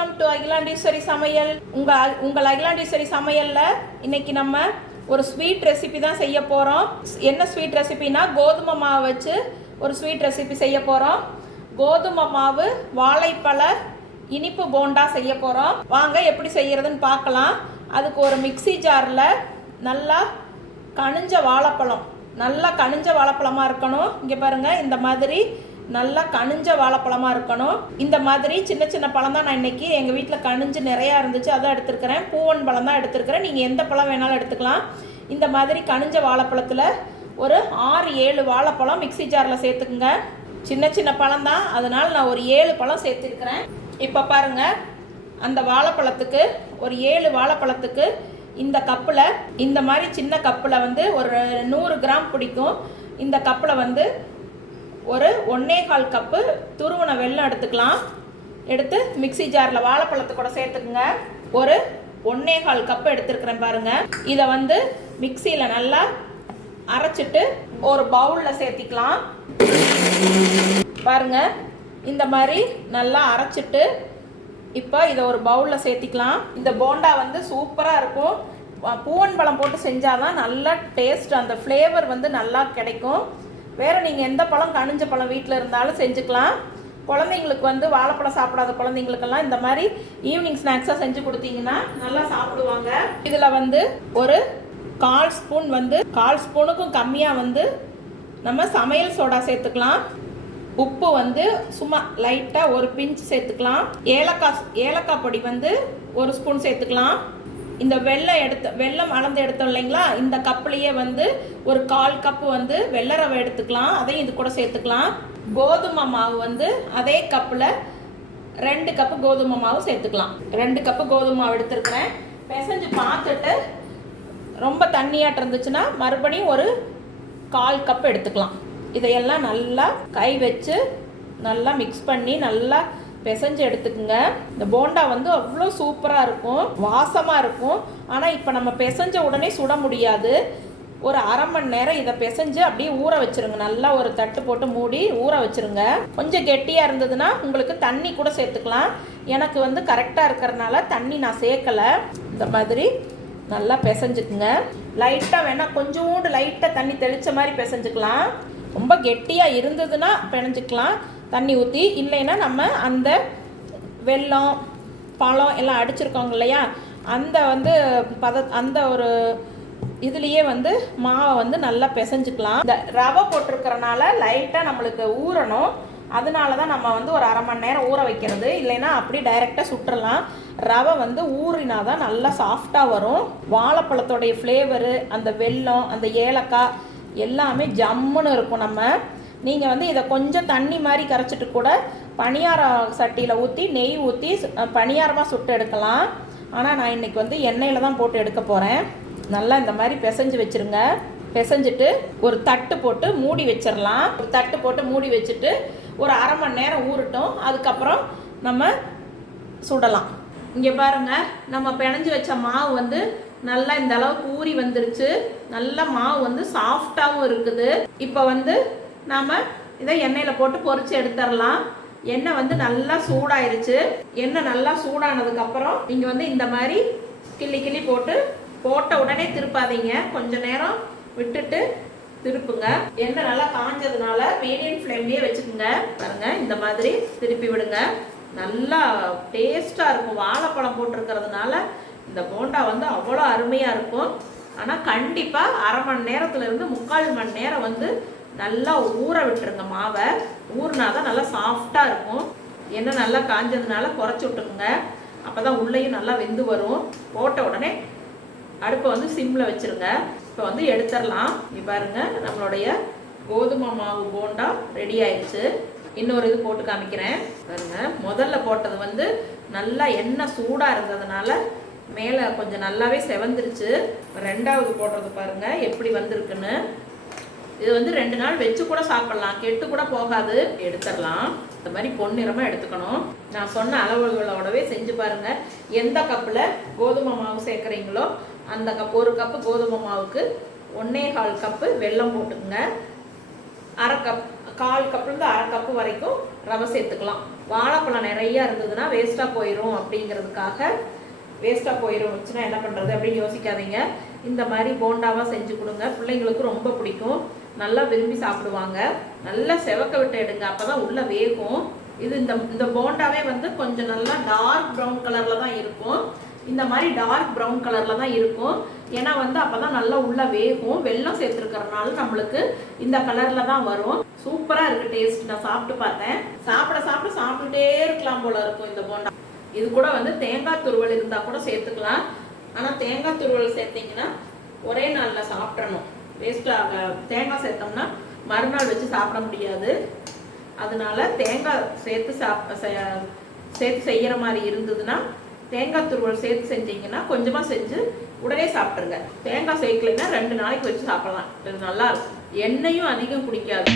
Welcome to Akilandeswari சமையல். உங்கள் உங்கள் அகிலாண்டீஸ்வரி சமையலில் இன்னைக்கு நம்ம ஒரு ஸ்வீட் ரெசிபி தான் செய்ய போகிறோம் என்ன ஸ்வீட் ரெசிபினா கோதுமை மாவு வச்சு ஒரு ஸ்வீட் ரெசிபி செய்ய போகிறோம் கோதுமை மாவு வாழைப்பழ இனிப்பு போண்டா செய்ய போகிறோம் வாங்க எப்படி செய்கிறதுன்னு பார்க்கலாம். அதுக்கு ஒரு மிக்ஸி ஜாரில் நல்லா கனிஞ்ச வாழைப்பழம். நல்லா கனிஞ்ச வாழைப்பழமாக இருக்கணும். இங்கே பாருங்கள் இந்த மாதிரி நல்லா கனிஞ்ச வாழைப்பழமாக இருக்கணும். இந்த மாதிரி சின்ன சின்ன பழம் தான் நான் இன்னைக்கு எங்கள் வீட்டில் கனிஞ்சு நிறையா இருந்துச்சு. அதான் எடுத்துருக்கிறேன். பூவன் பழம் தான் எடுத்துருக்கிறேன். நீங்கள் எந்த பழம் வேணாலும் எடுத்துக்கலாம். இந்த மாதிரி கனிஞ்ச வாழைப்பழத்தில் ஒரு ஆறு ஏழு வாழைப்பழம் மிக்ஸி ஜாரில் சேர்த்துக்குங்க. சின்ன சின்ன பழம் தான். அதனால் நான் ஒரு ஏழு பழம் சேர்த்துருக்கிறேன். இப்போ பாருங்கள் அந்த வாழைப்பழத்துக்கு ஒரு ஏழு வாழைப்பழத்துக்கு இந்த கப்பில் இந்த மாதிரி சின்ன கப்பில் வந்து ஒரு நூறு கிராம் பிடிக்கும். இந்த கப்பில் வந்து ஒரு ஒன்னே கால் கப்பு துருவன வெல்லம் எடுத்துக்கலாம். எடுத்து மிக்ஸி ஜாரில் வாழைப்பழத்தை கூட சேர்த்துக்குங்க. ஒரு ஒன்றே கால் கப்பு எடுத்துருக்குறேன் பாருங்கள் இதை வந்து மிக்சியில் நல்லா அரைச்சிட்டு ஒரு பவுலில் சேர்த்திக்கலாம். பாருங்க. இந்த மாதிரி நல்லா அரைச்சிட்டு இப்போ இதை ஒரு பவுலில் சேர்த்திக்கலாம். இந்த போண்டா வந்து சூப்பராக இருக்கும். பூவன் பழம் போட்டு செஞ்சால் தான் நல்லா டேஸ்ட் அந்த ஃப்ளேவர் வந்து நல்லா கிடைக்கும். வேறு நீங்கள் எந்த பழம் கனிஞ்ச பழம் வீட்டில் இருந்தாலும் செஞ்சுக்கலாம். குழந்தைங்களுக்கு வந்து வாழைப்பழம் சாப்பிடாத குழந்தைங்களுக்கெல்லாம் இந்த மாதிரி ஈவினிங் ஸ்நாக்ஸாக செஞ்சு கொடுத்தீங்கன்னா நல்லா சாப்பிடுவாங்க. இதில் வந்து ஒரு கால் ஸ்பூன் வந்து கால் ஸ்பூனுக்கும் கம்மியாக வந்து நம்ம சமையல் சோடா சேர்த்துக்கலாம். உப்பு வந்து சும்மா லைட்டாக ஒரு பிஞ்ச் சேர்த்துக்கலாம். ஏலக்காய் ஏலக்காய் பொடி வந்து ஒரு ஸ்பூன் சேர்த்துக்கலாம். இந்த வெள்ளம் எடுத்து வெள்ளம் அளந்து எடுத்தோம் இல்லைங்களா? இந்த கப்புலையே வந்து ஒரு கால் கப்பு வந்து வெள்ளை ரவை எடுத்துக்கலாம். அதையும் இது கூட சேர்த்துக்கலாம். கோதுமை மாவு வந்து அதே கப்பில் ரெண்டு கப்பு கோதுமை மாவு சேர்த்துக்கலாம். ரெண்டு கப்பு கோதுமை மாவு எடுத்துருக்குறேன். பிசைஞ்சு பார்த்துட்டு ரொம்ப தண்ணியாட்டம் இருந்துச்சுன்னா மறுபடியும் ஒரு கால் கப் எடுத்துக்கலாம். இதையெல்லாம் நல்லா கை வச்சு நல்லா மிக்ஸ் பண்ணி நல்லா பிசைஞ்சு எடுத்துக்குங்க. இந்த போண்டா வந்து அவ்வளோ சூப்பராக இருக்கும். வாசமாக இருக்கும். ஆனால் இப்போ நம்ம பிசைஞ்ச உடனே சுட முடியாது. ஒரு அரை மணி நேரம் இதை பிசைஞ்சு அப்படியே ஊற வச்சிருங்க. நல்லா ஒரு தட்டு போட்டு மூடி ஊற வச்சிருங்க. கொஞ்சம் கெட்டியாக இருந்ததுன்னா உங்களுக்கு தண்ணி கூட சேர்த்துக்கலாம். எனக்கு வந்து கரெக்டாக இருக்கிறனால தண்ணி நான் சேர்க்கலை. இந்த மாதிரி நல்லா பிசைஞ்சுக்குங்க. லைட்டாக வேணால் கொஞ்சோண்டு லைட்டாக தண்ணி தெளித்த மாதிரி பிசைஞ்சுக்கலாம். ரொம்ப கெட்டியாக இருந்ததுன்னா பிணைஞ்சிக்கலாம் தண்ணி ஊற்றி இல்லைன்னா நம்ம அந்த வெல்லம் பழம் எல்லாம் அடிச்சிருக்கோங்க இல்லையா? அந்த வந்து பத அந்த ஒரு இதுலேயே வந்து மாவை வந்து நல்லா பிசைஞ்சுக்கலாம். இந்த ரவை போட்டிருக்கிறனால லைட்டாக நம்மளுக்கு ஊறணும். அதனால தான் நம்ம வந்து ஒரு அரை மணி நேரம் ஊற வைக்கிறது. இல்லைன்னா அப்படி டைரெக்டாக சுட்டுடலாம் ரவை வந்து ஊறினா தான் நல்லா சாஃப்டாக வரும். வாழைப்பழத்தோடைய ஃப்ளேவரு அந்த வெல்லம் அந்த ஏலக்காய் எல்லாமே ஜம்முன்னு இருக்கும் நம்ம. நீங்கள் வந்து இதை கொஞ்சம் தண்ணி மாதிரி கரைச்சிட்டு கூட பணியார சட்டியில் ஊற்றி நெய் ஊற்றி பணியாரமாக சுட்டு எடுக்கலாம். ஆனால் நான் இன்றைக்கி வந்து எண்ணெயில் தான் போட்டு எடுக்க போகிறேன் நல்லா இந்த மாதிரி பிசைஞ்சு வச்சுருங்க. பிசைஞ்சிட்டு ஒரு தட்டு போட்டு மூடி வச்சிடலாம் ஒரு தட்டு போட்டு மூடி வச்சுட்டு ஒரு அரை மணி நேரம் ஊறட்டும். அதுக்கப்புறம் நம்ம சுடலாம். இங்கே பாருங்க நம்ம பிணைஞ்சு வச்ச மாவு வந்து நல்லா இந்த அளவுக்கு ஊறி வந்துருச்சு. நல்ல மாவு வந்து சாஃப்டாகவும் இருக்குது. இப்போ வந்து நாம் இதை எண்ணெயில் போட்டு பொறிச்சு எடுத்துடலாம். எண்ணெய் வந்து நல்லா சூடாயிருச்சு. எண்ணெய் நல்லா சூடானதுக்கப்புறம் நீங்கள் வந்து இந்த மாதிரி கிள்ளி கிள்ளி போட்டு போட்ட உடனே திருப்பாதீங்க. கொஞ்ச நேரம் விட்டுட்டு திருப்புங்க. எண்ணெய் நல்லா காஞ்சதுனால மீடியம் ஃப்ளேம்லேயே வச்சுக்கோங்க. பாருங்க இந்த மாதிரி திருப்பி விடுங்க. நல்லா டேஸ்ட்டாக இருக்கும். வாழைப்பழம் போட்டிருக்கிறதுனால இந்த போண்டா வந்து அவ்வளோ அருமையாக இருக்கும். ஆனால் கண்டிப்பாக அரை மணி நேரத்துலேருந்து முக்கால் மணி நேரம் வந்து நல்லா ஊற விட்டுருங்க மாவை. ஊறினா தான் நல்லா சாஃப்டாக இருக்கும். எண்ணெய் நல்லா காஞ்சதுனால குறைச்சி விட்டுருங்க அப்போ தான் உள்ளேயும் நல்லா வெந்து வரும். போட்ட உடனே அடுப்பை வந்து சிம்மில் வச்சுருங்க. இப்போ வந்து எடுத்துடலாம். இங்க பாருங்க நம்மளுடைய கோதுமை மாவு போண்டா ரெடி ஆயிடுச்சு. இன்னொரு இது போட்டு காமிக்கிறேன். பாருங்க முதல்ல போட்டது வந்து நல்லா எண்ணெய் சூடாக இருந்ததுனால மேலே கொஞ்சம் நல்லாவே செவந்துருச்சு. ரெண்டாவது போடுறது பாருங்கள் எப்படி வந்திருக்குன்னு. இது வந்து ரெண்டு நாள் வச்சு கூட சாப்பிட்லாம் கெட்டு கூட போகாது. எடுத்துடலாம். இந்த மாதிரி பொன்னிறமாக எடுத்துக்கணும். நான் சொன்ன அளவுகளோடவே செஞ்சு பாருங்க. எந்த கப்பில் கோதுமை மாவு சேர்க்குறீங்களோ அந்த கப் ஒரு கப்பு கோதுமை மாவுக்கு ஒன்னே கால் கப்பு வெல்லம் போட்டுக்குங்க. அரை கப் கால் கப்புலேருந்து அரை கப்பு வரைக்கும் ரவை சேர்த்துக்கலாம். வாழைப்பழம் நிறையா இருந்ததுன்னா வேஸ்ட்டாக போயிடும் அப்படிங்கிறதுக்காக வேஸ்ட்டாக போயிடும் என்ன பண்ணுறது அப்படின்னு யோசிக்காதீங்க. இந்த மாதிரி போண்டாவாக செஞ்சு கொடுங்க. பிள்ளைங்களுக்கு ரொம்ப பிடிக்கும். நல்லா விரும்பி சாப்பிடுவாங்க. நல்லா செவக்க விட்டு எடுங்க. அப்போ தான் உள்ளே வேகும். இது இந்த இந்த போண்டாவே வந்து கொஞ்சம் நல்லா டார்க் ப்ரௌன் கலரில் தான் இருக்கும். இந்த மாதிரி டார்க் ப்ரௌன் கலரில் தான் இருக்கும். ஏன்னா வந்து அப்போ தான் நல்லா உள்ளே வேகும். வெல்லம் சேர்த்துருக்கறனால நம்மளுக்கு இந்த கலரில் தான் வரும். சூப்பராக இருக்குது டேஸ்ட் நான் சாப்பிட்டு பார்த்தேன். சாப்பிட சாப்பிட சாப்பிட்டுட்டே இருக்கலாம் போல இருக்கும் இந்த போண்டா. இது கூட வந்து தேங்காய் துருவல் இருந்தால் கூட சேர்த்துக்கலாம். ஆனால் தேங்காய் துருவல் சேர்த்தீங்கன்னா ஒரே நாளில் சாப்பிட்றணும் வேஸ்ட்டாக தேங்காய் சேர்த்தோம்னா மறுநாள் வச்சு சாப்பிட முடியாது. அதனால தேங்காய் சேர்த்து சாப் சேர்த்து செய்கிற மாதிரி இருந்ததுன்னா தேங்காய் துருவல் சேர்த்து செஞ்சீங்கன்னா கொஞ்சமாக செஞ்சு உடனே சாப்பிட்ருங்க தேங்காய் சேர்க்கலைன்னா ரெண்டு நாளைக்கு வச்சு சாப்பிடலாம். இது நல்லா இருக்கும். எண்ணெயும் அதிகம் குடிக்காது.